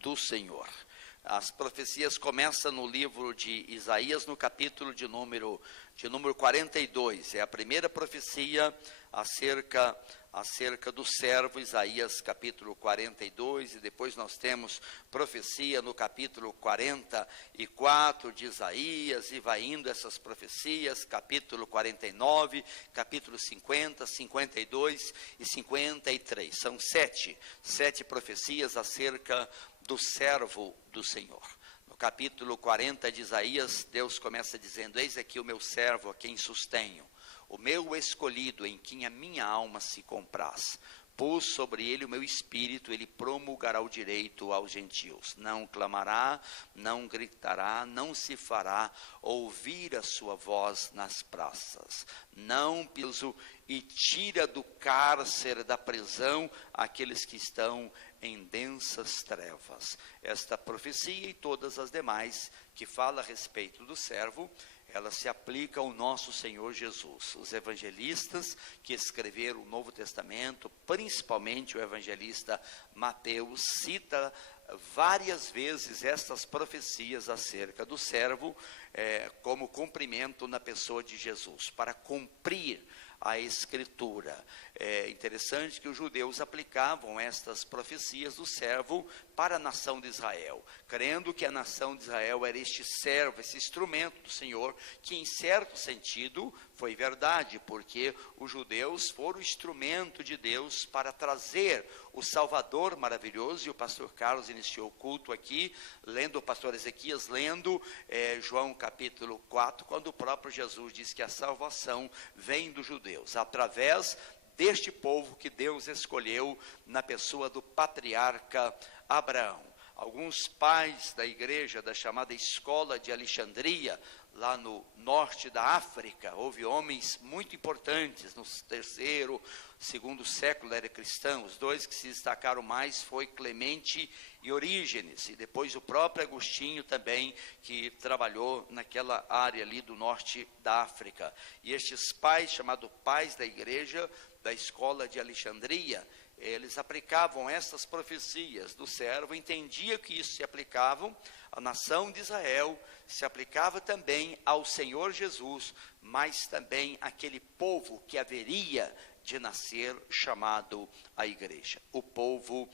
do Senhor. As profecias começam no livro de Isaías, no capítulo de número 42. É a primeira profecia acerca do servo, Isaías capítulo 42, e depois nós temos profecia no capítulo 44 de Isaías, e vai indo essas profecias, capítulo 49, capítulo 50, 52 e 53. São sete profecias acerca do servo do Senhor. No capítulo 40 de Isaías, Deus começa dizendo: eis aqui o meu servo a quem sustenho, o meu escolhido em quem a minha alma se compraz. Pus sobre ele o meu espírito, ele promulgará o direito aos gentios. Não clamará, não gritará, não se fará ouvir a sua voz nas praças. Não piso e tira do cárcere da prisão aqueles que estão em densas trevas. Esta profecia e todas as demais que fala a respeito do servo, ela se aplica ao nosso Senhor Jesus. Os evangelistas que escreveram o Novo Testamento, principalmente o evangelista Mateus, cita várias vezes estas profecias acerca do servo, como cumprimento na pessoa de Jesus, para cumprir a Escritura. É interessante que os judeus aplicavam estas profecias do servo para a nação de Israel, crendo que a nação de Israel era este servo, esse instrumento do Senhor, que em certo sentido foi verdade, porque os judeus foram o instrumento de Deus para trazer o Salvador maravilhoso. E o pastor Carlos iniciou o culto aqui, o pastor Ezequias lendo João capítulo 4, quando o próprio Jesus diz que a salvação vem dos judeus, através deste povo que Deus escolheu na pessoa do patriarca Abraão. Alguns pais da igreja, da chamada Escola de Alexandria, lá no norte da África, houve homens muito importantes no terceiro, segundo século da era cristã. Os dois que se destacaram mais foi Clemente e Orígenes, e depois o próprio Agostinho também, que trabalhou naquela área ali do norte da África. E estes pais, chamados pais da igreja, da Escola de Alexandria, eles aplicavam essas profecias do servo, entendiam que isso se aplicava à nação de Israel, se aplicava também ao Senhor Jesus, mas também àquele povo que haveria de nascer, chamado a igreja, o povo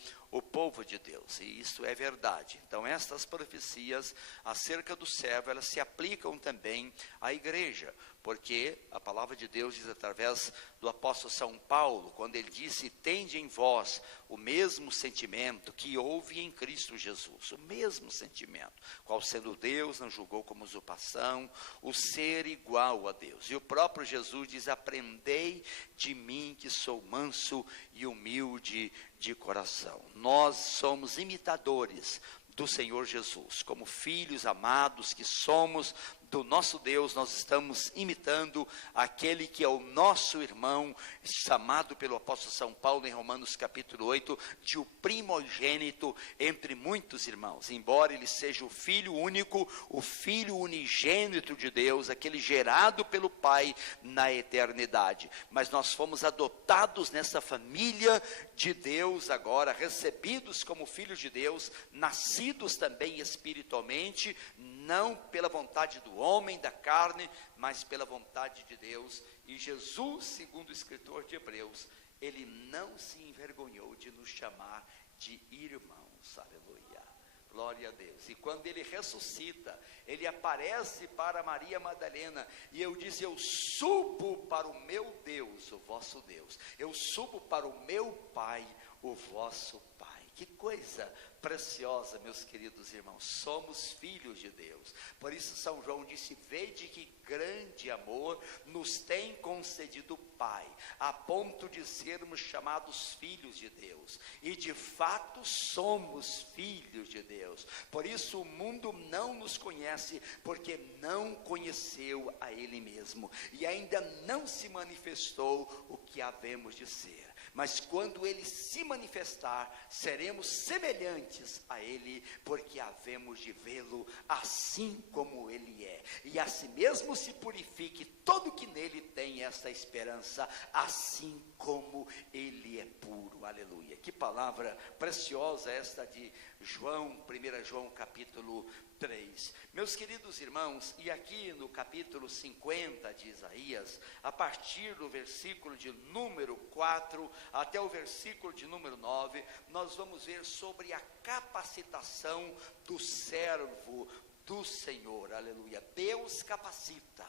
de Deus. E isso é verdade. Então estas profecias acerca do servo, elas se aplicam também à igreja, porque a palavra de Deus diz através do apóstolo São Paulo, quando ele disse: tende em vós o mesmo sentimento que houve em Cristo Jesus, o mesmo sentimento, qual sendo Deus não julgou como usurpação o ser igual a Deus. E o próprio Jesus diz: aprendei de mim que sou manso e humilde de coração. Nós somos imitadores do Senhor Jesus, como filhos amados que somos do nosso Deus. Nós estamos imitando aquele que é o nosso irmão, chamado pelo apóstolo São Paulo em Romanos capítulo 8, de o primogênito entre muitos irmãos. Embora ele seja o filho único, o filho unigênito de Deus, aquele gerado pelo Pai na eternidade, mas nós fomos adotados nessa família de Deus agora, recebidos como filhos de Deus, nascidos também espiritualmente, não pela vontade do homem, da carne, mas pela vontade de Deus. E Jesus, segundo o escritor de Hebreus, ele não se envergonhou de nos chamar de irmãos. Aleluia, glória a Deus. E quando ele ressuscita, ele aparece para Maria Madalena, e eu disse: eu subo para o meu Deus, o vosso Deus, eu subo para o meu Pai, o vosso Pai. Que coisa preciosa, meus queridos irmãos, somos filhos de Deus. Por isso São João disse: vede que grande amor nos tem concedido o Pai, a ponto de sermos chamados filhos de Deus. E de fato somos filhos de Deus. Por isso o mundo não nos conhece, porque não conheceu a Ele mesmo, e ainda não se manifestou o que havemos de ser. mas quando ele se manifestar, seremos semelhantes a ele, porque havemos de vê-lo assim como ele é, e assim mesmo se purifique todo que nele tem esta esperança, assim como ele é puro. Aleluia. Que palavra preciosa esta de João, 1 João capítulo 3. Meus queridos irmãos, e aqui no capítulo 50 de Isaías, a partir do versículo de número 4 até o versículo de número 9, nós vamos ver sobre a capacitação do servo do Senhor. Aleluia. Deus capacita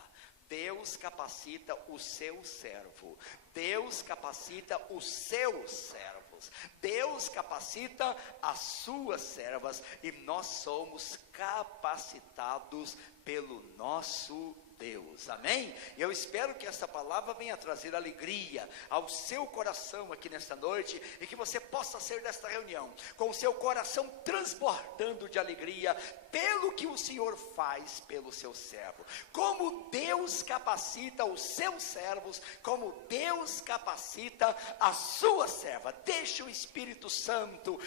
o seu servo, Deus capacita os seus servos, Deus capacita as suas servas, e nós somos capacitados pelo nosso Deus, amém? E eu espero que essa palavra venha trazer alegria ao seu coração aqui nesta noite, e que você possa sair desta reunião com o seu coração transbordando de alegria, pelo que o Senhor faz pelo seu servo, como Deus capacita os seus servos, como Deus capacita a sua serva. Deixe o Espírito Santo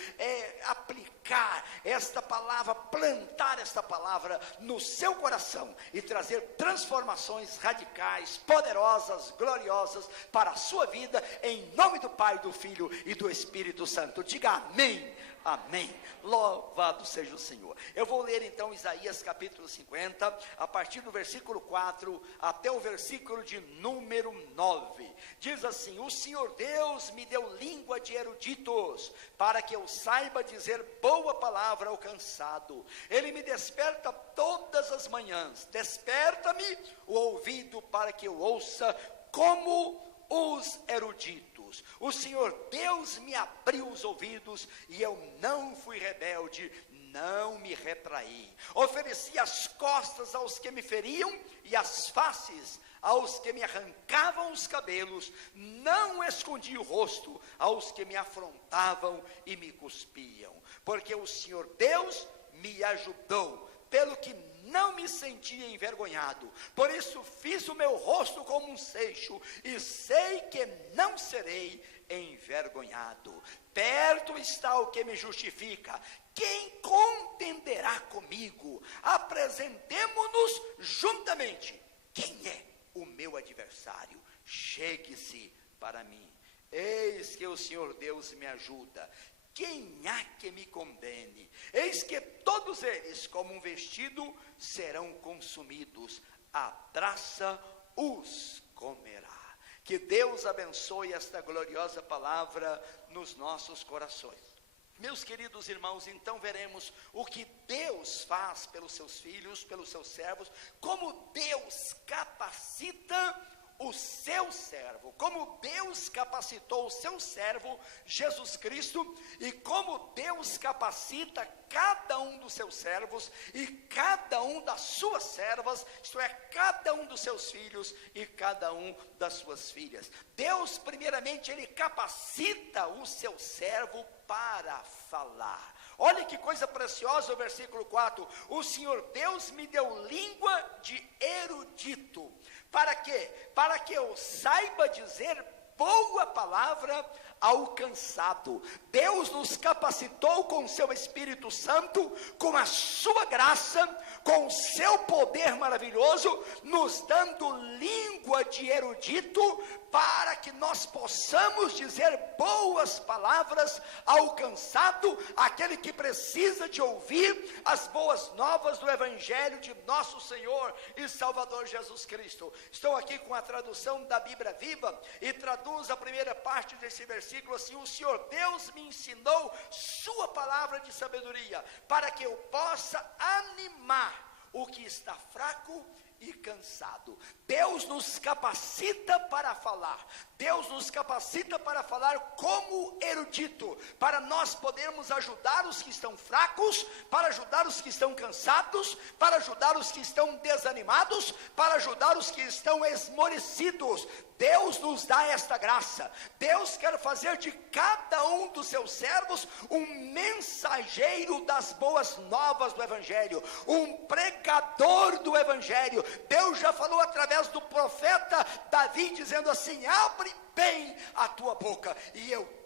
aplicar esta palavra, plantar esta palavra no seu coração, e trazer transformações radicais, poderosas, gloriosas para a sua vida, em nome do Pai, do Filho e do Espírito Santo. Diga amém. Amém. Louvado seja o Senhor. Eu vou ler então Isaías capítulo 50, a partir do versículo 4 até o versículo de número 9. Diz assim: o Senhor Deus me deu língua de eruditos, para que eu saiba dizer boa palavra ao cansado. Ele me desperta todas as manhãs, desperta-me o ouvido para que eu ouça como os eruditos. O Senhor Deus me abriu os ouvidos, e eu não fui rebelde, não me retraí. Ofereci as costas aos que me feriam, e as faces aos que me arrancavam os cabelos. Não escondi o rosto aos que me afrontavam e me cuspiam, porque o Senhor Deus me ajudou, pelo que não me sentia envergonhado. Por isso fiz o meu rosto como um seixo, e sei que não serei envergonhado. Perto está o que me justifica. Quem contenderá comigo? Apresentemo-nos juntamente. Quem é o meu adversário? Chegue-se para mim. Eis que o Senhor Deus me ajuda. Quem há que me condene? Eis que todos eles, como um vestido, serão consumidos, a traça os comerá. Que Deus abençoe esta gloriosa palavra nos nossos corações. Meus queridos irmãos, então veremos o que Deus faz pelos seus filhos, pelos seus servos, como Deus capacita o seu servo, como Deus capacitou o seu servo, Jesus Cristo, e como Deus capacita cada um dos seus servos, e cada um das suas servas, isto é, cada um dos seus filhos, e cada um das suas filhas. Deus, primeiramente, Ele capacita o seu servo para falar. Olha que coisa preciosa o versículo 4, o Senhor Deus me deu língua de erudito. Para quê? Para que eu saiba dizer boa palavra ao cansado. Deus nos capacitou com o seu Espírito Santo, com a sua graça, com o seu poder maravilhoso, nos dando língua de erudito, para que nós possamos dizer boas palavras ao cansado, aquele que precisa de ouvir as boas novas do Evangelho de nosso Senhor e Salvador Jesus Cristo. Estou aqui com a tradução da Bíblia Viva, e traduz a primeira parte desse versículo assim: o Senhor Deus me ensinou sua palavra de sabedoria, para que eu possa animar o que está fraco e cansado. Deus nos capacita para falar. Deus nos capacita para falar como erudito, para nós podermos ajudar os que estão fracos, para ajudar os que estão cansados, para ajudar os que estão desanimados, para ajudar os que estão esmorecidos. Deus nos dá esta graça. Deus quer fazer de cada um dos seus servos um mensageiro das boas novas do Evangelho, um pregador do Evangelho, Deus já falou através do profeta Davi, dizendo assim: abre bem a tua boca e eu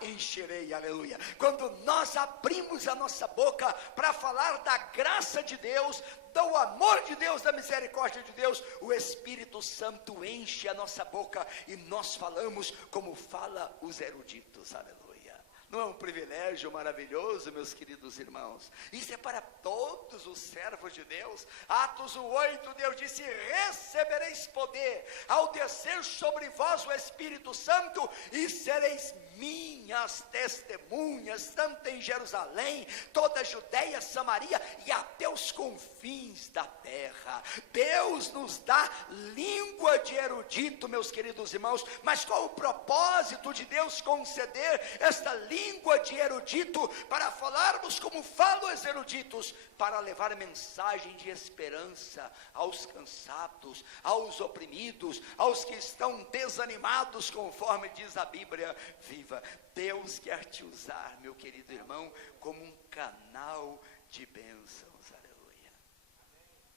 encherei, aleluia. Quando nós abrimos a nossa boca para falar da graça de Deus, do amor de Deus, da misericórdia de Deus, o Espírito Santo enche a nossa boca e nós falamos como fala os eruditos, aleluia. Não é um privilégio maravilhoso, meus queridos irmãos? Isso é para todos os servos de Deus. Atos 1:8, Deus disse: recebereis poder ao descer sobre vós o Espírito Santo, e sereis minhas testemunhas, tanto em Jerusalém, toda a Judeia, Samaria e até os confins da terra. Deus nos dá língua de erudito, meus queridos irmãos, mas qual o propósito de Deus conceder esta língua de erudito? Para falarmos como falam os eruditos, para levar mensagem de esperança aos cansados, aos oprimidos, aos que estão desanimados, conforme diz a Bíblia viva. Deus quer te usar, meu querido irmão, como um canal de bênçãos, aleluia.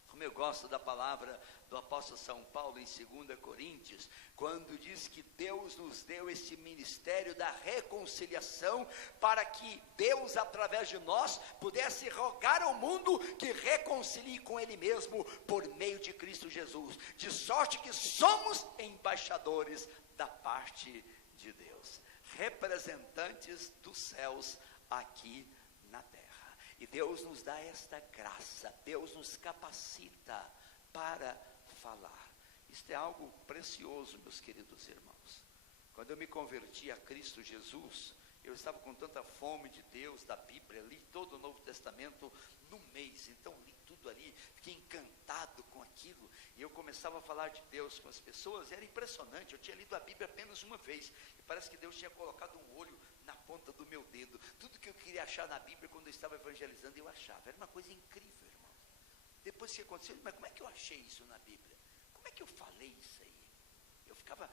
Como eu gosto da palavra do apóstolo São Paulo em 2 Coríntios, quando diz que Deus nos deu esse ministério da reconciliação, para que Deus, através de nós, pudesse rogar ao mundo que reconcilie com Ele mesmo, por meio de Cristo Jesus, de sorte que somos embaixadores da parte de Deus, representantes dos céus aqui na terra. E Deus nos dá esta graça, Deus nos capacita para falar. Isto é algo precioso, meus queridos irmãos. Quando eu me converti a Cristo Jesus, eu estava com tanta fome de Deus, da Bíblia, li todo o Novo Testamento num mês, então li tudo ali, fiquei encantado com aquilo, e eu começava a falar de Deus com as pessoas. Era impressionante, eu tinha lido a Bíblia apenas uma vez, e parece que Deus tinha colocado um olho na ponta do meu dedo. Tudo que eu queria achar na Bíblia, quando eu estava evangelizando, eu achava. Era uma coisa incrível, irmão. Depois que aconteceu, mas como é que eu achei isso na Bíblia? Como é que eu falei isso aí? Eu ficava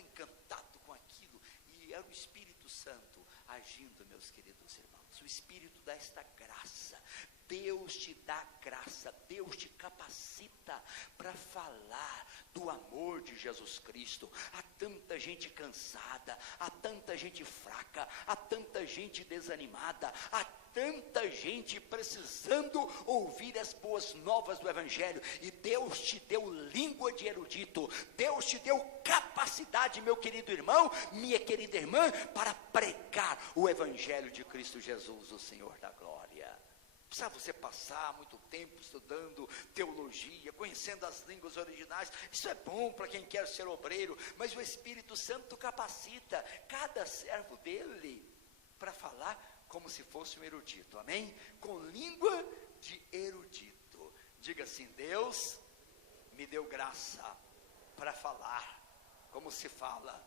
encantado com aquilo, e era o Espírito Santo agindo, meus queridos irmãos. O Espírito dá esta graça, Deus te dá graça, Deus te capacita para falar do amor de Jesus Cristo. Há tanta gente cansada, há tanta gente fraca, há tanta gente desanimada, há tanta gente precisando ouvir as boas novas do Evangelho, e Deus te deu língua de erudito, Deus te deu capacidade, meu querido irmão, minha querida irmã, para pregar o Evangelho de Cristo Jesus, o Senhor da glória. Precisa você passar muito tempo estudando teologia, conhecendo as línguas originais. Isso é bom para quem quer ser obreiro, mas o Espírito Santo capacita cada servo dele para falar como se fosse um erudito, amém? Com língua de erudito. Diga assim: Deus me deu graça para falar como se fala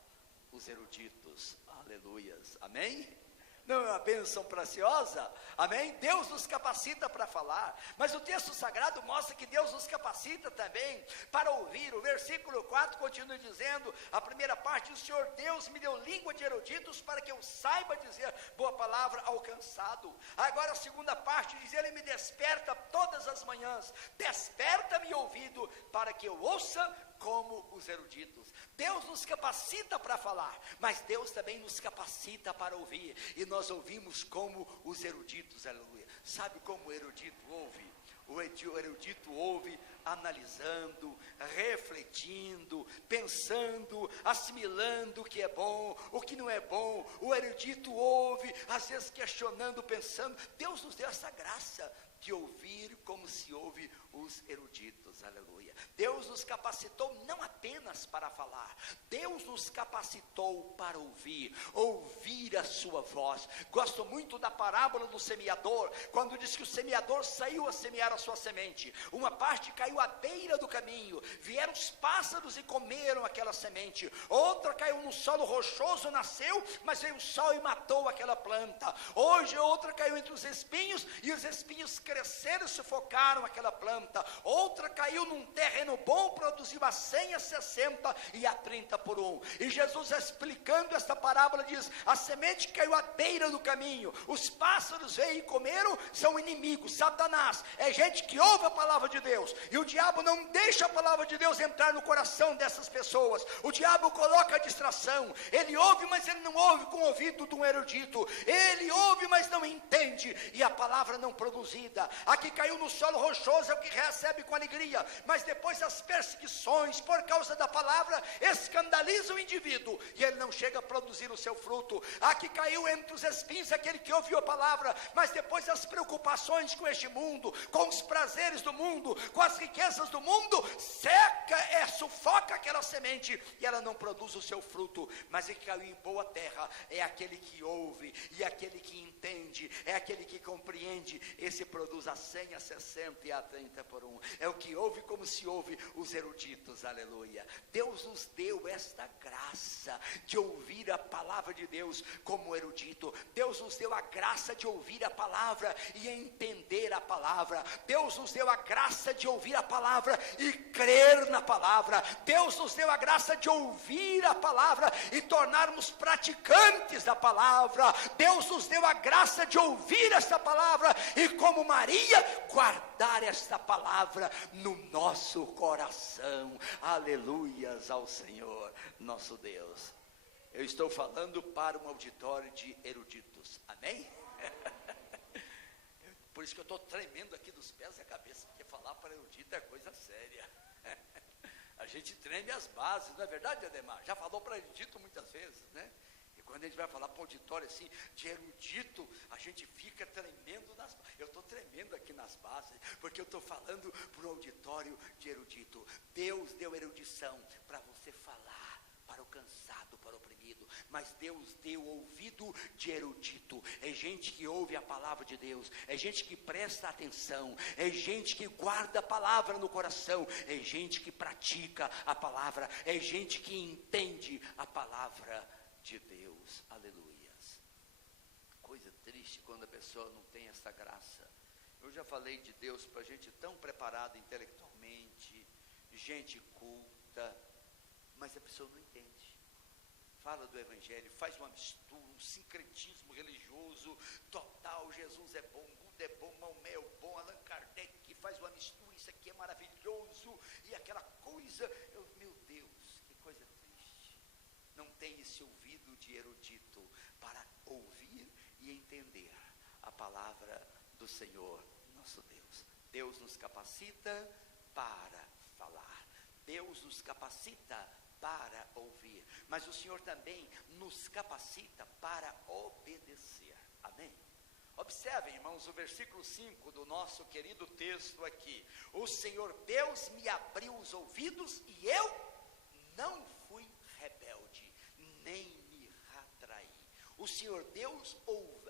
os eruditos, aleluias, amém? Não é uma bênção preciosa? Amém? Deus nos capacita para falar, mas o texto sagrado mostra que Deus nos capacita também para ouvir. O versículo 4 continua dizendo, a primeira parte: o Senhor Deus me deu língua de eruditos para que eu saiba dizer boa palavra ao cansado. Agora a segunda parte diz: Ele me desperta todas as manhãs, desperta-me ouvido para que eu ouça como os eruditos. Deus nos capacita para falar, mas Deus também nos capacita para ouvir, e nós ouvimos como os eruditos, aleluia. Sabe como o erudito ouve? O erudito ouve analisando, refletindo, pensando, assimilando o que é bom, o que não é bom. O erudito ouve, às vezes questionando, pensando. Deus nos deu essa graça de ouvir como se ouve os eruditos, aleluia. Deus nos capacitou não apenas para falar, Deus nos capacitou para ouvir a sua voz. Gosto muito da parábola do semeador, quando diz que o semeador saiu a semear a sua semente. Uma parte caiu à beira do caminho, vieram os pássaros e comeram aquela semente. Outra caiu no solo rochoso, nasceu, mas veio o sol e matou aquela planta. Hoje outra caiu entre os espinhos, e os espinhos cresceram e sufocaram aquela planta. Outra caiu num terreno bom, produziu a 100, a 60 e a 30 por um. E Jesus, explicando esta parábola, diz: a semente que caiu à beira do caminho, os pássaros veio e comeram, são inimigos. Satanás é gente que ouve a palavra de Deus, e o diabo não deixa a palavra de Deus entrar no coração dessas pessoas. O diabo coloca a distração. Ele ouve, mas ele não ouve com o ouvido de um erudito. Ele ouve, mas não entende, e a palavra não produzida. A que caiu no solo rochoso é o que recebe com alegria, mas depois as perseguições por causa da palavra escandalizam o indivíduo, e ele não chega a produzir o seu fruto. A que caiu entre os espinhos é aquele que ouviu a palavra, mas depois as preocupações com este mundo, com os prazeres do mundo, com as riquezas do mundo, seca, sufoca aquela semente, e ela não produz o seu fruto. Mas o que caiu em boa terra é aquele que ouve, e aquele que entende, é aquele que compreende. Esse produz a 100, a 60 e a 30 por um. É o que ouve como se ouve os eruditos, aleluia. Deus nos deu esta graça de ouvir a palavra de Deus como erudito. Deus nos deu a graça de ouvir a palavra e entender a palavra. Deus nos deu a graça de ouvir a palavra e crer na palavra. Deus nos deu a graça de ouvir a palavra e tornarmos praticantes da palavra. Deus nos deu a graça de ouvir esta palavra e, como Maria, guardar esta palavra no nosso coração. Aleluias ao Senhor nosso Deus. Eu estou falando para um auditório de eruditos, amém? Por isso que eu estou tremendo aqui dos pés e a cabeça, porque falar para erudito é coisa séria. A gente treme as bases, não é verdade, Ademar? Já falou para erudito muitas vezes, né? E quando a gente vai falar para o auditório assim, de erudito, a gente fica tremendo nas bases. Eu estou tremendo aqui nas bases, porque eu estou falando para o auditório de erudito. Deus deu erudição para você falar para o cansado, para o oprimido, mas Deus deu ouvido de erudito. É gente que ouve a palavra de Deus, é gente que presta atenção, é gente que guarda a palavra no coração, é gente que pratica a palavra, é gente que entende a palavra de Deus. Aleluias. Coisa triste quando a pessoa não tem essa graça. Eu já falei de Deus para gente tão preparada intelectualmente, gente culta, mas a pessoa não entende. Fala do evangelho, faz uma mistura, um sincretismo religioso total. Jesus é bom, Buda é bom, Maomé é bom, Allan Kardec faz uma mistura, isso aqui é maravilhoso, e aquela coisa, meu Deus, que coisa triste. Não tem esse ouvido de erudito para ouvir e entender a palavra do Senhor nosso Deus. Deus nos capacita para falar, Deus nos capacita para ouvir, mas o Senhor também nos capacita para obedecer, amém? Observem, irmãos, o versículo 5 do nosso querido texto aqui: o Senhor Deus me abriu os ouvidos e eu não fui rebelde, nem me retraí. O Senhor Deus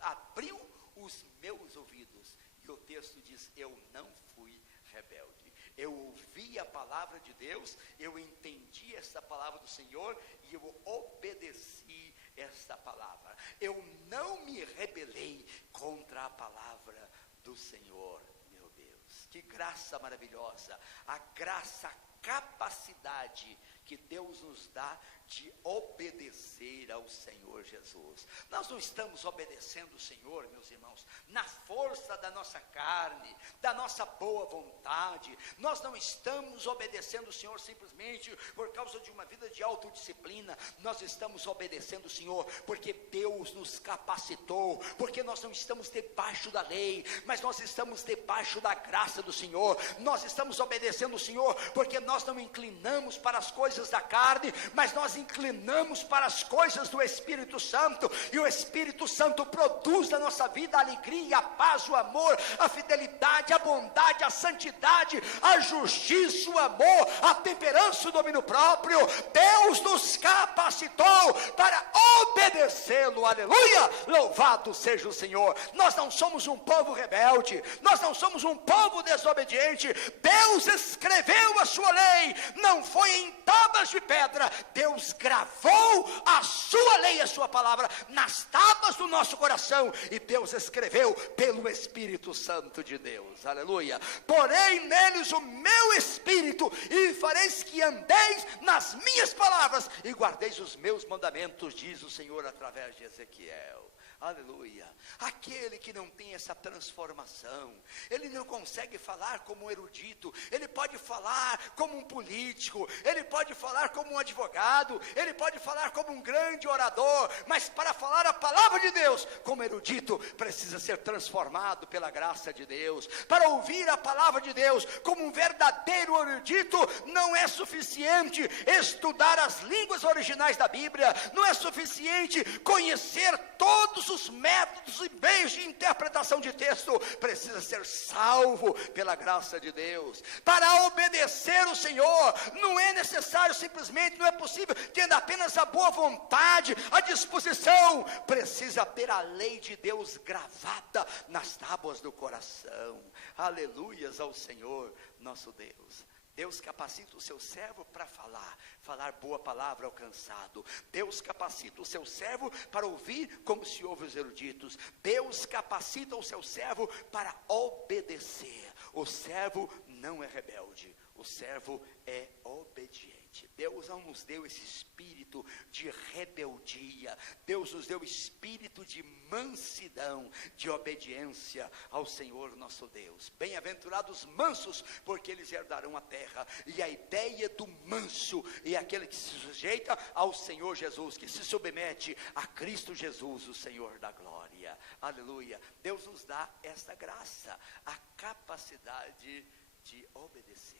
abriu os meus ouvidos, e o texto diz: eu não fui rebelde. Eu ouvi a palavra de Deus, eu entendi essa palavra do Senhor e eu obedeci esta palavra. Eu não me rebelei contra a palavra do Senhor, meu Deus. Que graça maravilhosa, a graça, a capacidade que Deus nos dá de obedecer ao Senhor Jesus. Nós não estamos obedecendo o Senhor, meus irmãos, na força da nossa carne, da nossa boa vontade. Nós não estamos obedecendo o Senhor simplesmente por causa de uma vida de autodisciplina. Nós estamos obedecendo o Senhor porque Deus nos capacitou, porque nós não estamos debaixo da lei, mas nós estamos debaixo da graça do Senhor. Nós estamos obedecendo o Senhor porque nós não inclinamos para as coisas da carne, mas nós inclinamos para as coisas do Espírito Santo, e o Espírito Santo produz na nossa vida a alegria, a paz, o amor, a fidelidade, a bondade, a santidade, a justiça, o amor, a temperança, o domínio próprio. Deus nos capacitou para obedecê-lo, aleluia, louvado seja o Senhor. Nós não somos um povo rebelde, nós não somos um povo desobediente. Deus escreveu a sua lei, não foi em tábuas de pedra. Deus gravou a sua lei, a sua palavra nas tábuas do nosso coração, e Deus escreveu pelo Espírito Santo de Deus, aleluia. Porém neles o meu Espírito, e fareis que andeis nas minhas palavras, e guardeis os meus mandamentos, diz o Senhor através de Ezequiel. Aleluia. Aquele que não tem essa transformação, ele não consegue falar como um erudito, ele pode falar como um político, ele pode falar como um advogado, ele pode falar como um grande orador, mas para falar a palavra de Deus como erudito, precisa ser transformado pela graça de Deus. Para ouvir a palavra de Deus como um verdadeiro erudito, não é suficiente estudar as línguas originais da Bíblia, não é suficiente conhecer todos os métodos e meios de interpretação de texto, precisa ser salvo pela graça de Deus. Para obedecer o Senhor, não é necessário simplesmente, não é possível, tendo apenas a boa vontade, a disposição, precisa ter a lei de Deus gravada nas tábuas do coração. Aleluias ao Senhor nosso Deus. Deus capacita o seu servo para falar boa palavra ao cansado. Deus capacita o seu servo para ouvir como se ouve os eruditos. Deus capacita o seu servo para obedecer. O servo não é rebelde, o servo é obediente. Deus não nos deu esse espírito de rebeldia, Deus nos deu espírito de mansidão, de obediência ao Senhor nosso Deus. Bem-aventurados mansos, porque eles herdarão a terra. E a ideia do manso é aquele que se sujeita ao Senhor Jesus, que se submete a Cristo Jesus, o Senhor da glória. Aleluia. Deus nos dá esta graça, a capacidade de obedecer.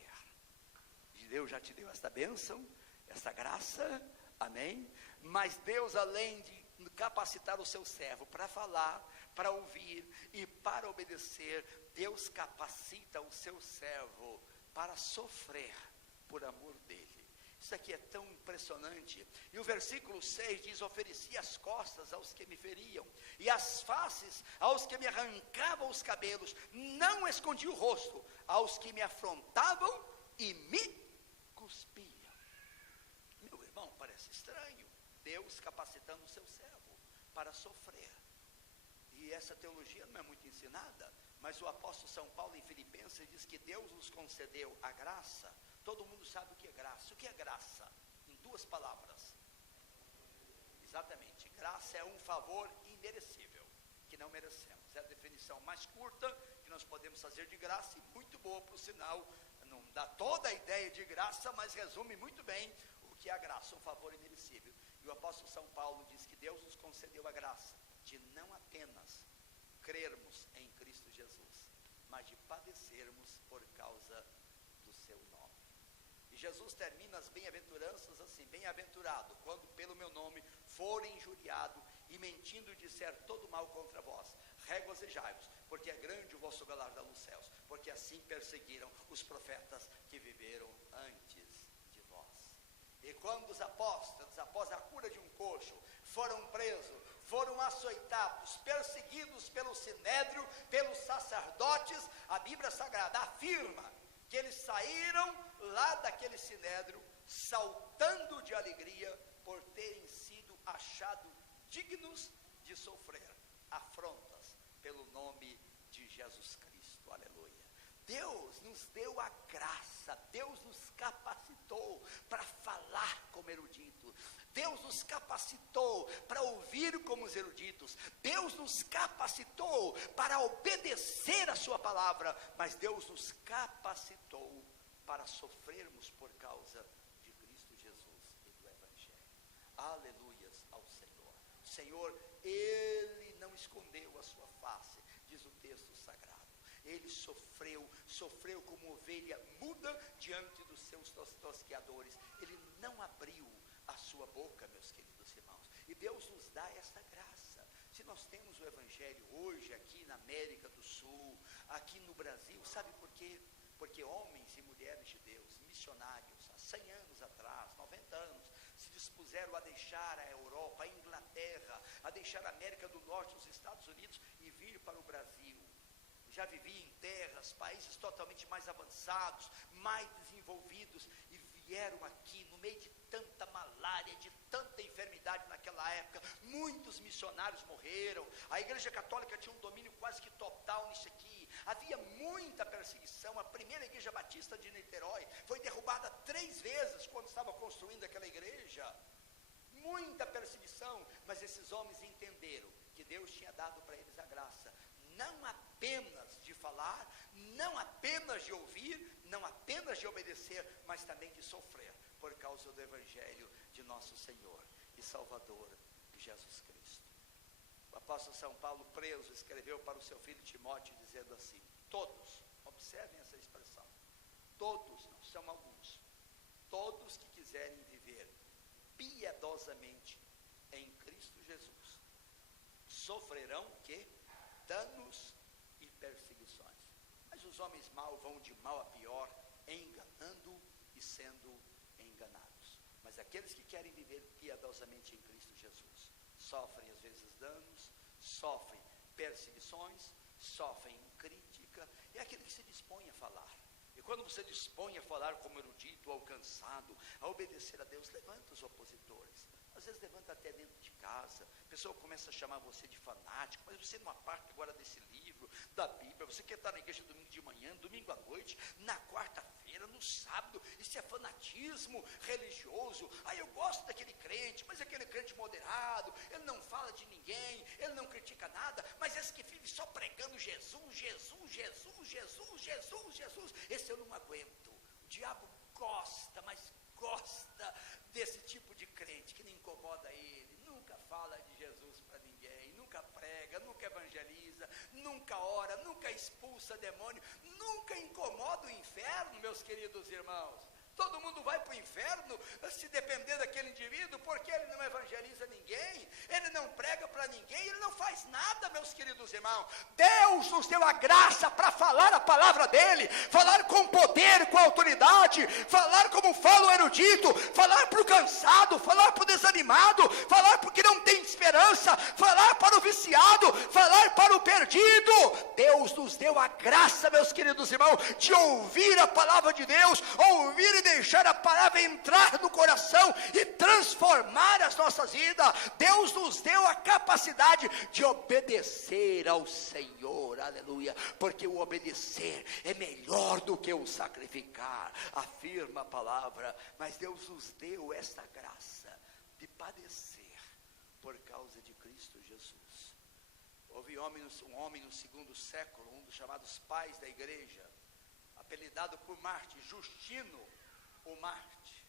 Deus já te deu esta bênção, esta graça, amém? Mas Deus, além de capacitar o seu servo para falar, para ouvir e para obedecer, Deus capacita o seu servo para sofrer por amor dele. Isso aqui é tão impressionante. E o versículo 6 diz: ofereci as costas aos que me feriam, e as faces aos que me arrancavam os cabelos, não escondi o rosto aos que me afrontavam e me cuspiam. Meu irmão, parece estranho, Deus capacitando o seu servo para sofrer. E essa teologia não é muito ensinada, mas o apóstolo São Paulo em Filipenses diz que Deus nos concedeu a graça. Todo mundo sabe o que é graça. O que é graça? Em duas palavras. Exatamente, graça é um favor imerecível, que não merecemos. É a definição mais curta que nós podemos fazer de graça, e muito boa, por sinal. Não dá toda a ideia de graça, mas resume muito bem o que é a graça, um favor imerecível. E o apóstolo São Paulo diz que Deus nos concedeu a graça de não apenas crermos em Cristo Jesus, mas de padecermos por causa do seu nome. E Jesus termina as bem-aventuranças assim: bem-aventurado quando pelo meu nome forem injuriado e mentindo disser todo mal contra vós, regozijai-vos, porque é grande o vosso galardão nos céus, porque assim perseguiram os profetas que viveram antes de vós. E quando os apóstolos, após a cura de um coxo, foram presos, foram açoitados, perseguidos pelo sinédrio, pelos sacerdotes, a Bíblia Sagrada afirma que eles saíram lá daquele sinédrio saltando de alegria por terem sido achados dignos de sofrer afrontas pelo nome de Jesus Cristo. Aleluia. Deus nos deu a graça, Deus nos capacitou para falar como erudito, Deus nos capacitou para ouvir como os eruditos, Deus nos capacitou para obedecer a sua palavra, mas Deus nos capacitou para sofrermos por causa de Cristo Jesus e do Evangelho. Aleluias ao Senhor. O Senhor, Ele não escondeu a sua face, diz o texto sagrado. Ele sofreu como ovelha muda diante dos seus tosqueadores. Ele não abriu a sua boca, meus queridos irmãos. E Deus nos dá esta graça. Se nós temos o Evangelho hoje aqui na América do Sul, aqui no Brasil, sabe por quê? Porque homens e mulheres de Deus, missionários, há 100 anos atrás, 90 anos, se dispuseram a deixar a Europa, a Inglaterra, a deixar a América do Norte, os Estados Unidos e vir para o Brasil. Já vivi em terras, países totalmente mais avançados, mais desenvolvidos, e vieram aqui no meio de tanta malária, de tanta enfermidade naquela época. Muitos missionários morreram. A Igreja Católica tinha um domínio quase que total primeira igreja batista de Niterói foi derrubada 3 vezes quando estava construindo aquela igreja. Muita perseguição, mas esses homens entenderam que Deus tinha dado para eles a graça, não apenas de falar, não apenas de ouvir, não apenas de obedecer, mas também de sofrer, por causa do evangelho de nosso Senhor e Salvador, Jesus Cristo. O apóstolo São Paulo, preso, escreveu para o seu filho Timóteo, dizendo assim: todos, observem essa expressão, todos, não são alguns, todos que quiserem viver piedosamente em Cristo Jesus, sofrerão o quê? Danos e perseguições. Mas os homens maus vão de mal a pior, enganando e sendo enganados. Mas aqueles que querem viver piedosamente em Cristo Jesus, sofrem às vezes danos, sofrem perseguições, sofrem crítica. É aquele que se dispõe a falar. E quando você dispõe a falar como erudito, alcançado, a obedecer a Deus, levanta os opositores. Às vezes levanta até dentro de casa, a pessoa começa a chamar você de fanático, mas você não parte agora desse livro, da Bíblia, você quer estar na igreja domingo de manhã, domingo à noite, na quarta-feira, no sábado, isso é fanatismo religioso. Eu gosto daquele crente, mas aquele crente moderado, ele não fala de ninguém, ele não critica nada, mas esse que vive só pregando Jesus, Jesus, Jesus, Jesus, Jesus, Jesus, esse eu não aguento. O diabo gosta, mas gosta desse tipo de crente que não incomoda ele, nunca fala de Jesus para ninguém, nunca prega, nunca evangeliza, nunca ora, nunca expulsa demônio, nunca incomoda o inferno, meus queridos irmãos. Todo mundo vai para o inferno se depender daquele indivíduo, porque ele não evangeliza ninguém, ele não prega para ninguém, ele não faz nada, meus queridos irmãos. Deus nos deu a graça para falar a palavra dele, falar com poder, com autoridade, falar como fala o erudito, falar para o cansado, falar para o desanimado, falar para o que não tem esperança, falar para o viciado, falar para o perdido. Deus nos deu a graça, meus queridos irmãos, de ouvir a palavra de Deus, ouvir e deixar a palavra entrar no coração e transformar as nossas vidas. Deus nos deu a capacidade de obedecer ao Senhor, aleluia, porque o obedecer é melhor do que o sacrificar, afirma a palavra. Mas Deus nos deu esta graça de padecer por causa de Cristo Jesus. Houve um homem no segundo século, um dos chamados pais da igreja, apelidado por Marte, Justino o Marte,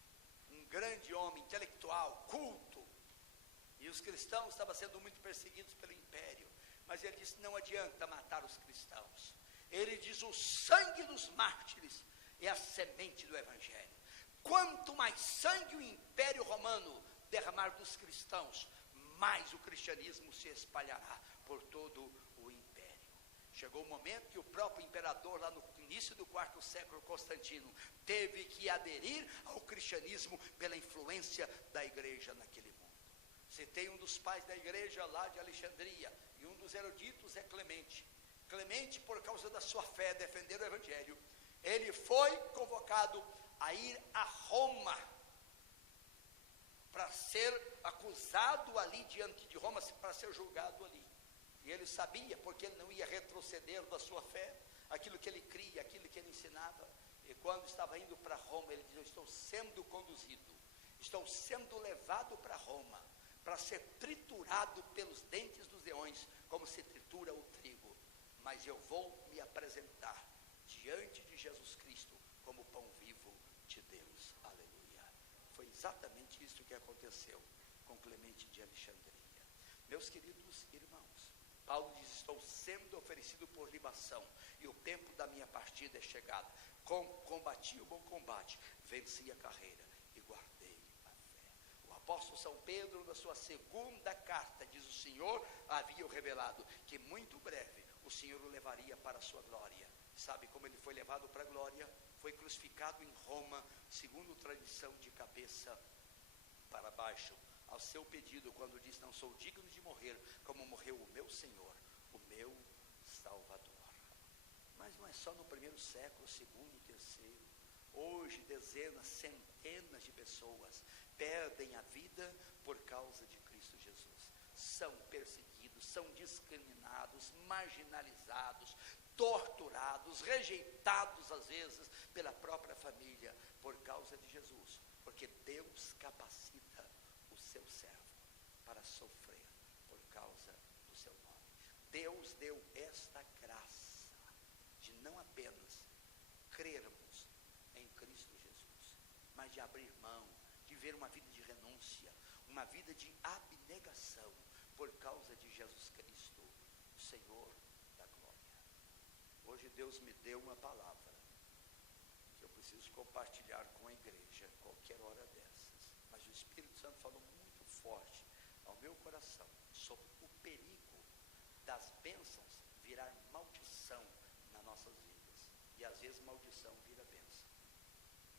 um grande homem intelectual, culto, e os cristãos estavam sendo muito perseguidos pelo império, mas ele disse: não adianta matar os cristãos. Ele diz: o sangue dos mártires é a semente do evangelho. Quanto mais sangue o império romano derramar dos cristãos, mais o cristianismo se espalhará por todo o império. Chegou o momento que o próprio imperador, lá no início do 4º século, Constantino, teve que aderir ao cristianismo pela influência da igreja naquele mundo. Citei um dos pais da igreja lá de Alexandria, e um dos eruditos é Clemente. Clemente, por causa da sua fé, defender o evangelho, ele foi convocado a ir a Roma, para ser acusado ali diante de Roma, para ser julgado ali. E ele sabia, porque ele não ia retroceder da sua fé, aquilo que ele cria, aquilo que ele ensinava. E quando estava indo para Roma, ele diz: eu estou sendo conduzido, estou sendo levado para Roma, para ser triturado pelos dentes dos leões, como se tritura o trigo. Mas eu vou me apresentar diante de Jesus Cristo como pão vivo de Deus. Aleluia. Foi exatamente isso que aconteceu com Clemente de Alexandria. Meus queridos irmãos, Paulo diz: estou sendo oferecido por libação, e o tempo da minha partida é chegado. Combati o bom combate, venci a carreira e guardei a fé. O apóstolo São Pedro, na sua segunda carta, diz: o Senhor havia revelado que muito breve o Senhor o levaria para a sua glória. Sabe como ele foi levado para a glória? Foi crucificado em Roma, segundo tradição, de cabeça para baixo, ao seu pedido, quando diz: não sou digno de morrer como morreu o meu Senhor, o meu Salvador. Mas não é só no 1º século, 2º, 3º. Hoje dezenas, centenas de pessoas perdem a vida por causa de Cristo Jesus. São perseguidos, são discriminados, marginalizados, torturados, abandonados, rejeitados às vezes pela própria família, por causa de Jesus, porque Deus capacita o seu servo para sofrer por causa do seu nome. Deus deu esta graça de não apenas crermos em Cristo Jesus, mas de abrir mão, de ver uma vida de renúncia, uma vida de abnegação, por causa de Jesus Cristo, o Senhor da glória. Hoje Deus me deu uma palavra, que eu preciso compartilhar com a igreja, qualquer hora dessas, mas o Espírito Santo falou muito forte ao meu coração, sobre o perigo das bênçãos virar maldição nas nossas vidas, e às vezes maldição vira bênção.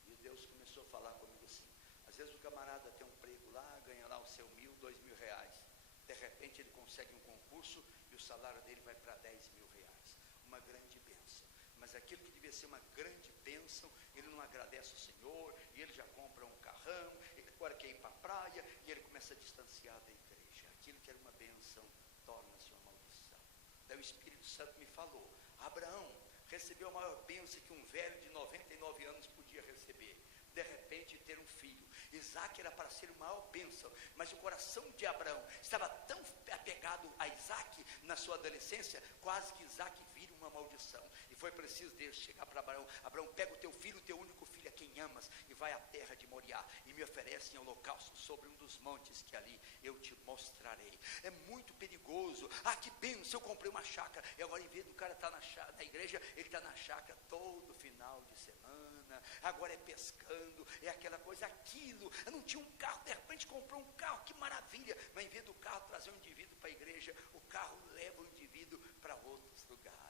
E Deus começou a falar comigo assim, às vezes o camarada tem um emprego lá, ganha lá o seu 1.000, 2.000 reais, de repente ele consegue um concurso e o salário dele vai para 10.000 reais, uma grande bênção, mas aquilo que devia ser uma grande bênção, ele não agradece o Senhor, e ele já compra um carrão, ele agora quer ir para a praia, e ele começa a distanciar da igreja, aquilo que era uma bênção, torna-se uma maldição. Daí o Espírito Santo me falou, Abraão recebeu a maior bênção que um velho de 99 anos podia receber, de repente ter um filho. Isaac era para ser uma maior bênção, mas o coração de Abraão estava tão apegado a Isaac na sua adolescência, quase que Isaac vira uma maldição, e foi preciso Deus chegar para Abraão, Abraão, pega o teu filho, o teu único filho, a quem amas, e vai à terra de Moriá, e me oferece em holocausto sobre um dos montes que ali eu te mostrarei. É muito perigoso, que bênção, eu comprei uma chácara, e agora em vez do cara estar na igreja, ele está na chácara todo final de semana, agora é pescando, é aquela coisa, aquilo, eu não tinha um carro, de repente comprou um carro, que maravilha, mas em vez do carro trazer um indivíduo para a igreja, o carro leva o indivíduo para outros lugares.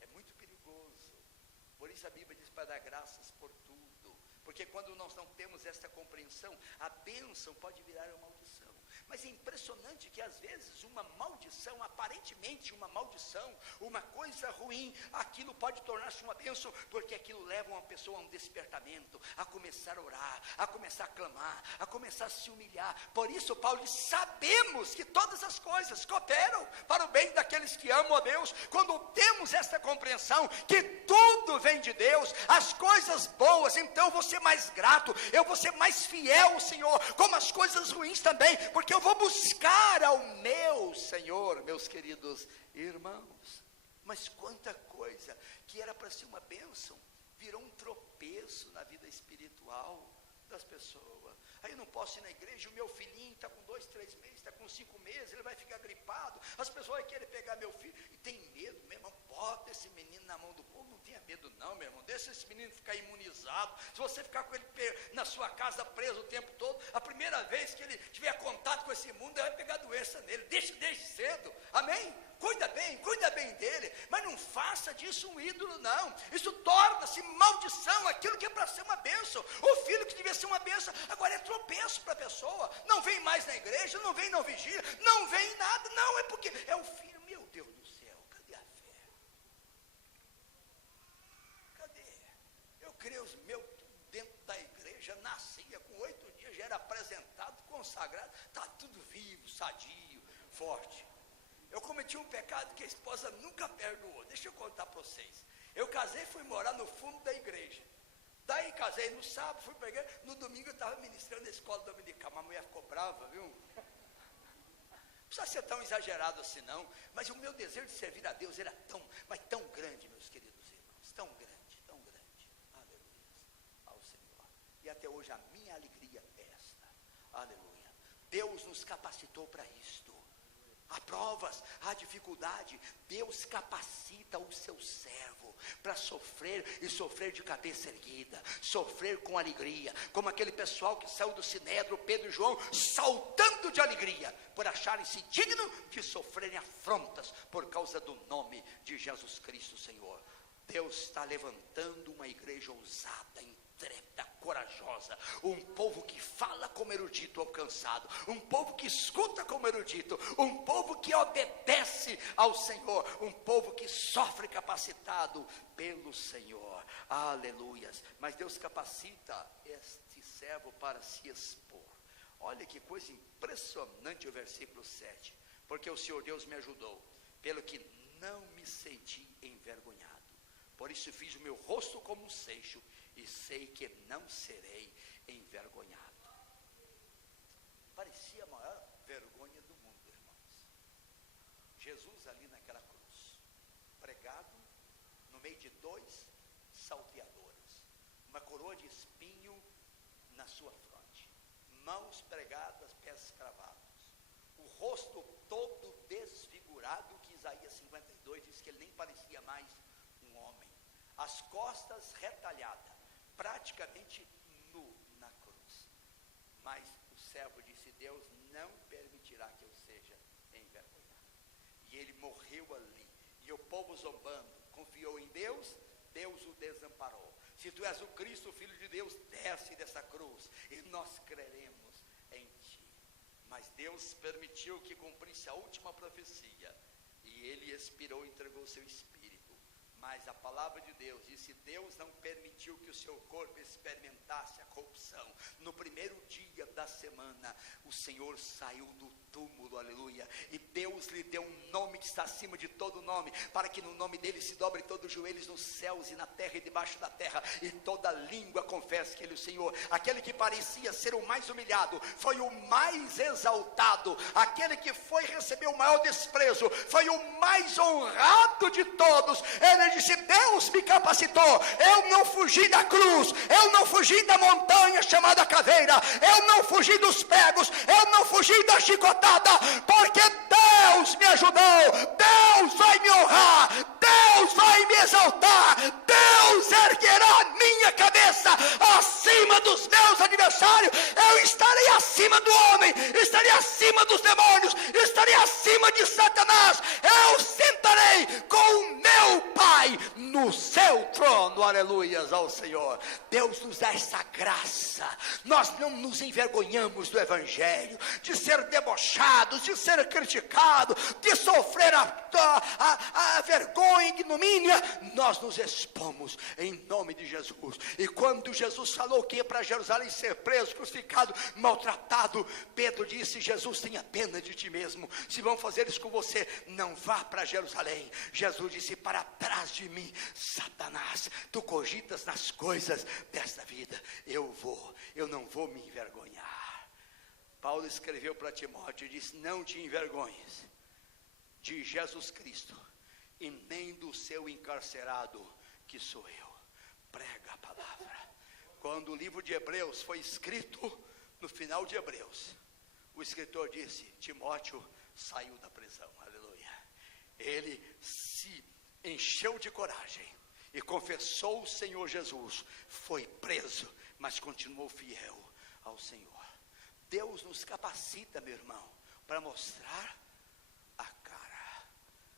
É muito perigoso. Por isso a Bíblia diz para dar graças por tudo, porque quando nós não temos esta compreensão, a bênção pode virar uma maldição. Mas é impressionante que às vezes uma maldição, aparentemente uma maldição, uma coisa ruim, aquilo pode tornar-se uma bênção, porque aquilo leva uma pessoa a um despertamento, a começar a orar, a começar a clamar, a começar a se humilhar. Por isso Paulo diz, sabemos que todas as coisas cooperam para o bem daqueles que amam a Deus. Quando temos esta compreensão, que tudo vem de Deus, as coisas boas, então eu vou ser mais grato, eu vou ser mais fiel ao Senhor, como as coisas ruins também, porque eu vou buscar ao meu Senhor, meus queridos irmãos. Mas quanta coisa que era para ser uma bênção, virou um tropeço na vida espiritual das pessoas. Aí eu não posso ir na igreja, o meu filhinho está com 2, 3 meses, está com 5 meses, ele vai ficar gripado, as pessoas vão querer pegar meu filho, e tem medo, meu irmão, bota esse menino na mão do povo, não tenha medo não, meu irmão, deixa esse menino ficar imunizado. Se você ficar com ele na sua casa preso o tempo todo, a primeira vez que ele tiver contato com esse mundo, ele vai pegar doença nele, deixa desde cedo, amém? Cuida bem dele, mas não faça disso um ídolo não, isso torna-se maldição, aquilo que é para ser uma bênção. O filho que devia ser uma bênção, agora é tropeço para a pessoa, não vem mais na igreja, não vem na vigília, não vem nada, não, é porque é o filho, meu Deus do céu, cadê a fé? Cadê? Eu criei os meus dentro da igreja, nascia com 8 dias, já era apresentado, consagrado, está tudo vivo, sadio, forte. Eu cometi um pecado que a esposa nunca perdoou. Deixa eu contar para vocês. Eu casei e fui morar no fundo da igreja. Daí casei no sábado, fui para a igreja. No domingo eu estava ministrando na escola dominical. Mas a mulher ficou brava, viu? Não precisa ser tão exagerado assim não. Mas o meu desejo de servir a Deus era tão grande, meus queridos irmãos. Tão grande. Aleluia. Ao Senhor. E até hoje a minha alegria é esta. Aleluia. Deus nos capacitou para isto. Há provas, há dificuldade, Deus capacita o seu servo para sofrer e sofrer de cabeça erguida, sofrer com alegria, como aquele pessoal que saiu do Sinédrio, Pedro e João, saltando de alegria, por acharem-se dignos de sofrerem afrontas por causa do nome de Jesus Cristo, Senhor. Deus está levantando uma igreja ousada, intrépida, corajosa, um povo que fala como erudito alcançado, um povo que escuta como erudito, um povo que obedece ao Senhor, um povo que sofre capacitado pelo Senhor, aleluias. Mas Deus capacita este servo para se expor. Olha que coisa impressionante o versículo 7, porque o Senhor Deus me ajudou, pelo que não me senti envergonhado. Por isso fiz o meu rosto como um seixo, e sei que não serei envergonhado. Parecia a maior vergonha do mundo, irmãos. Jesus ali naquela cruz, pregado no meio de dois salteadores, uma coroa de espinho na sua fronte, mãos pregadas, pés cravados, o rosto todo desfigurado, que Isaías 52 diz que ele nem parecia mais um homem, as costas retalhadas, praticamente nu na cruz. Mas o servo disse: Deus não permitirá que eu seja envergonhado. E ele morreu ali, e o povo zombando, confiou em Deus, Deus o desamparou. Se tu és o Cristo, o Filho de Deus, desce dessa cruz, e nós creremos em ti. Mas Deus permitiu que cumprisse a última profecia, e ele expirou e entregou o seu espírito. Mas a palavra de Deus disse: Deus não permitiu que o seu corpo experimentasse a corrupção. No primeiro dia da semana, o Senhor saiu do túmulo, aleluia, e Deus lhe deu um nome que está acima de todo nome, para que no nome dele se dobre todos os joelhos nos céus e na terra e debaixo da terra, e toda língua confesse que ele é o Senhor. Aquele que parecia ser o mais humilhado foi o mais exaltado, aquele que foi receber o maior desprezo foi o mais honrado de todos. Ele disse: Deus me capacitou, eu não fugi da cruz, eu não fugi da montanha chamada caveira, eu não fugi dos pregos, eu não fugi da chicotada, porque Deus me ajudou, Deus vai me honrar, Deus vai me exaltar, Deus erguerá a minha cabeça acima dos meus adversários. Eu estarei acima do homem, estarei acima dos demônios, estarei acima de Satanás. Eu sentarei com o meu Pai no seu trono, aleluias ao Senhor. Deus nos dá essa graça. Nós não nos envergonhamos do evangelho, de ser debochados, de ser criticados, de sofrer a vergonha, a ignomínia. Nós nos expomos em nome de Jesus. E quando Jesus falou que ia para Jerusalém ser preso, crucificado, maltratado, Pedro disse: Jesus, tenha pena de ti mesmo, se vão fazer isso com você, não vá para Jerusalém. Jesus disse: para trás de mim, Satanás, tu cogitas nas coisas desta vida. Eu não vou me envergonhar. Paulo escreveu para Timóteo e disse: não te envergonhes de Jesus Cristo e nem do seu encarcerado, que sou eu. Prega a palavra. Quando o livro de Hebreus foi escrito, no final de Hebreus, o escritor disse: Timóteo saiu da prisão, aleluia. Ele se encheu de coragem e confessou o Senhor Jesus, foi preso, mas continuou fiel ao Senhor. Deus nos capacita, meu irmão, para mostrar a cara.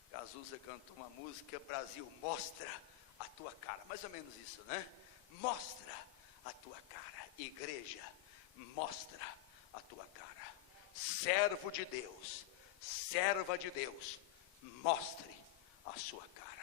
Cazuza cantou uma música: Brasil, mostra a tua cara, mais ou menos isso, né? Mostra a tua cara. Igreja, mostra a tua cara. Servo de Deus, serva de Deus, mostre a sua cara.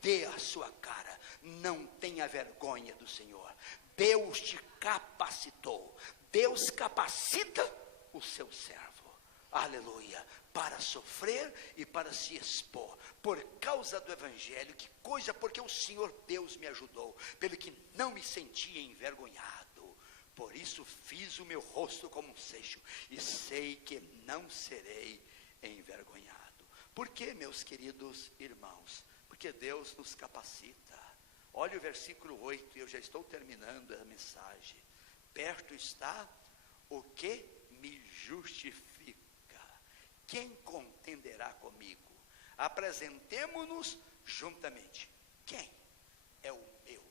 Dê a sua cara, não tenha vergonha do Senhor. Deus te capacitou, Deus capacita o seu servo, aleluia, para sofrer e para se expor, por causa do evangelho. Que coisa, porque o Senhor Deus me ajudou, pelo que não me sentia envergonhado. Por isso fiz o meu rosto como um seixo, e sei que não serei envergonhado. Por que, meus queridos irmãos? Porque Deus nos capacita. Olha o versículo 8, eu já estou terminando a mensagem. Perto está o que me justifica. Quem contenderá comigo? Apresentemo-nos juntamente. Quem é o meu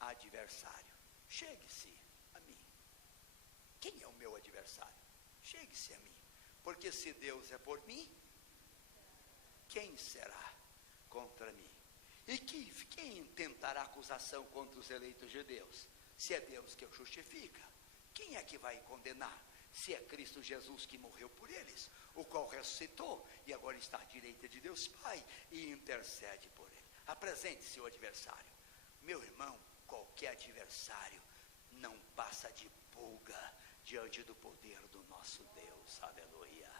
adversário? Chegue-se a mim. Quem é o meu adversário? Chegue-se a mim. Porque se Deus é por mim, quem será contra mim? E quem tentará acusação contra os eleitos de Deus? Se é Deus que o justifica, quem é que vai condenar? Se é Cristo Jesus que morreu por eles, o qual ressuscitou e agora está à direita de Deus Pai e intercede por ele. Apresente-se o adversário. Meu irmão, qualquer adversário não passa de pulga diante do poder do nosso Deus, aleluia.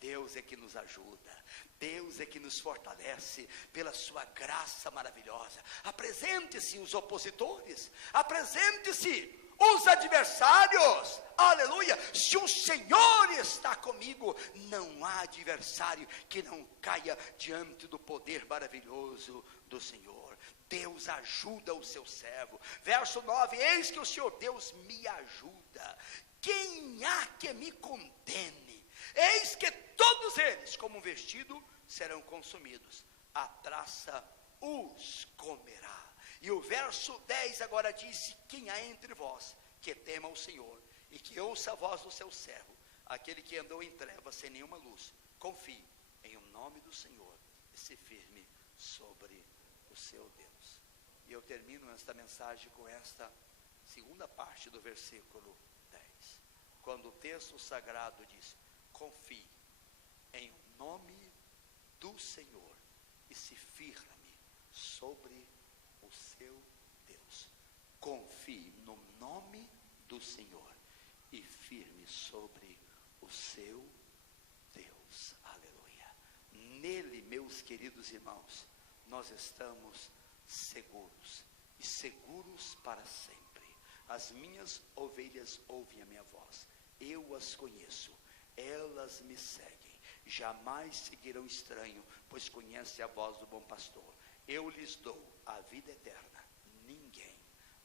Deus é que nos ajuda, Deus é que nos fortalece pela sua graça maravilhosa. Apresente-se os opositores, apresente-se os adversários, aleluia. Se o Senhor está comigo, não há adversário que não caia diante do poder maravilhoso do Senhor. Deus ajuda o seu servo. Verso 9, eis que o Senhor Deus me ajuda, quem há que me condene? Eis que todos eles, como um vestido, serão consumidos, a traça os comerá. E o verso 10 agora diz: quem há entre vós que tema o Senhor, e que ouça a voz do seu servo, aquele que andou em trevas sem nenhuma luz, confie em o nome do Senhor, e se firme sobre o seu Deus. E eu termino esta mensagem com esta segunda parte do versículo 10, quando o texto sagrado diz: confie em o nome do Senhor, e se firme sobre o seu Deus. Confie no nome do Senhor e firme sobre o seu Deus. Aleluia. Nele, meus queridos irmãos, nós estamos seguros, e seguros para sempre. As minhas ovelhas ouvem a minha voz, eu as conheço, elas me seguem, jamais seguirão estranho, pois conhecem a voz do bom pastor. Eu lhes dou a vida eterna, ninguém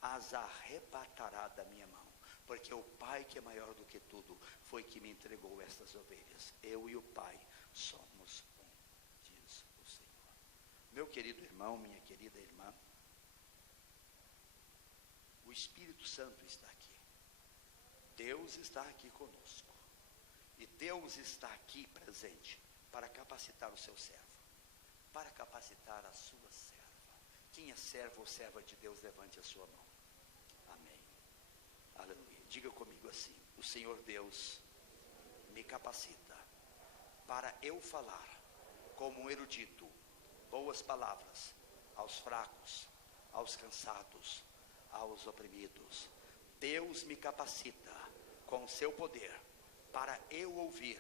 as arrebatará da minha mão, porque o Pai, que é maior do que tudo, foi que me entregou estas ovelhas. Eu e o Pai somos um, diz o Senhor. Meu querido irmão, minha querida irmã, o Espírito Santo está aqui, Deus está aqui conosco, e Deus está aqui presente para capacitar o seu servo, para capacitar a sua serva. Quem é servo ou serva de Deus, levante a sua mão. Amém. Aleluia. Diga comigo assim: o Senhor Deus me capacita para eu falar como um erudito boas palavras aos fracos, aos cansados, aos oprimidos. Deus me capacita com o seu poder para eu ouvir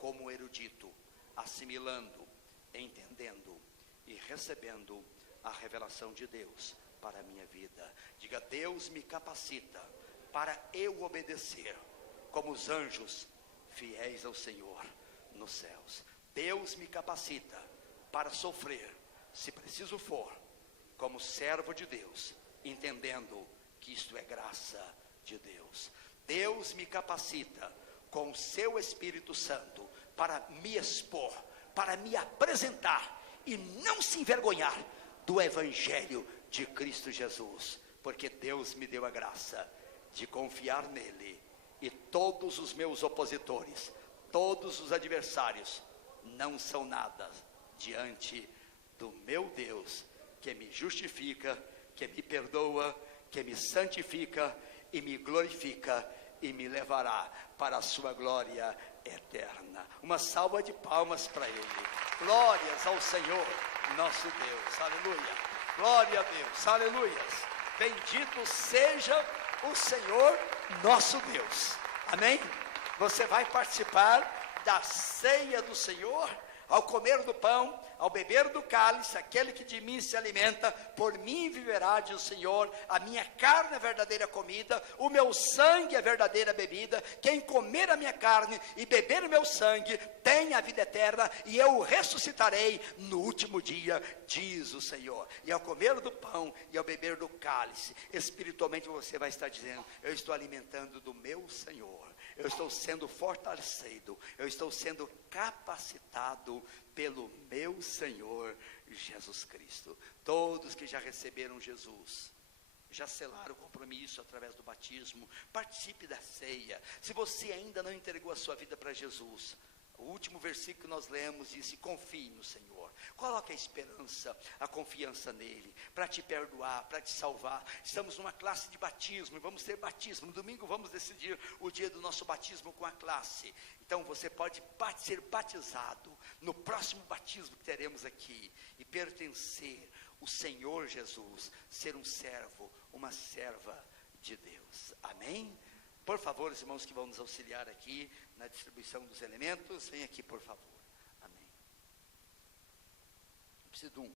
como erudito, assimilando, entendendo e recebendo a revelação de Deus para a minha vida. Diga: Deus me capacita para eu obedecer como os anjos fiéis ao Senhor nos céus. Deus me capacita para sofrer, se preciso for, como servo de Deus, entendendo que isto é graça de Deus. Deus me capacita com o seu Espírito Santo para me expor, para me apresentar e não se envergonhar do Evangelho de Cristo Jesus, porque Deus me deu a graça de confiar nele, e todos os meus opositores, todos os adversários, não são nada diante do meu Deus, que me justifica, que me perdoa, que me santifica e me glorifica, e me levará para a sua glória eterna. Uma salva de palmas para ele. Glórias ao Senhor nosso Deus, aleluia. Glória a Deus, aleluia. Bendito seja o Senhor nosso Deus, amém? Você vai participar da ceia do Senhor, ao comer do pão, ao beber do cálice. Aquele que de mim se alimenta, por mim viverá, diz o Senhor. A minha carne é a verdadeira comida, o meu sangue é a verdadeira bebida. Quem comer a minha carne e beber o meu sangue tem a vida eterna, e eu o ressuscitarei no último dia, diz o Senhor. E ao comer do pão e ao beber do cálice, espiritualmente você vai estar dizendo: eu estou alimentando do meu Senhor, eu estou sendo fortalecido, eu estou sendo capacitado pelo meu Senhor Jesus Cristo. Todos que já receberam Jesus, já selaram o compromisso através do batismo, participe da ceia. Se você ainda não entregou a sua vida para Jesus, o último versículo que nós lemos disse: confie no Senhor, coloque a esperança, a confiança nele, para te perdoar, para te salvar. Estamos numa classe de batismo, e vamos ter batismo, no domingo vamos decidir o dia do nosso batismo com a classe. Então você pode ser batizado no próximo batismo que teremos aqui, e pertencer ao Senhor Jesus, ser um servo, uma serva de Deus, amém? Por favor, os irmãos que vão nos auxiliar aqui na distribuição dos elementos, vem aqui, por favor. Amém. Eu preciso de um.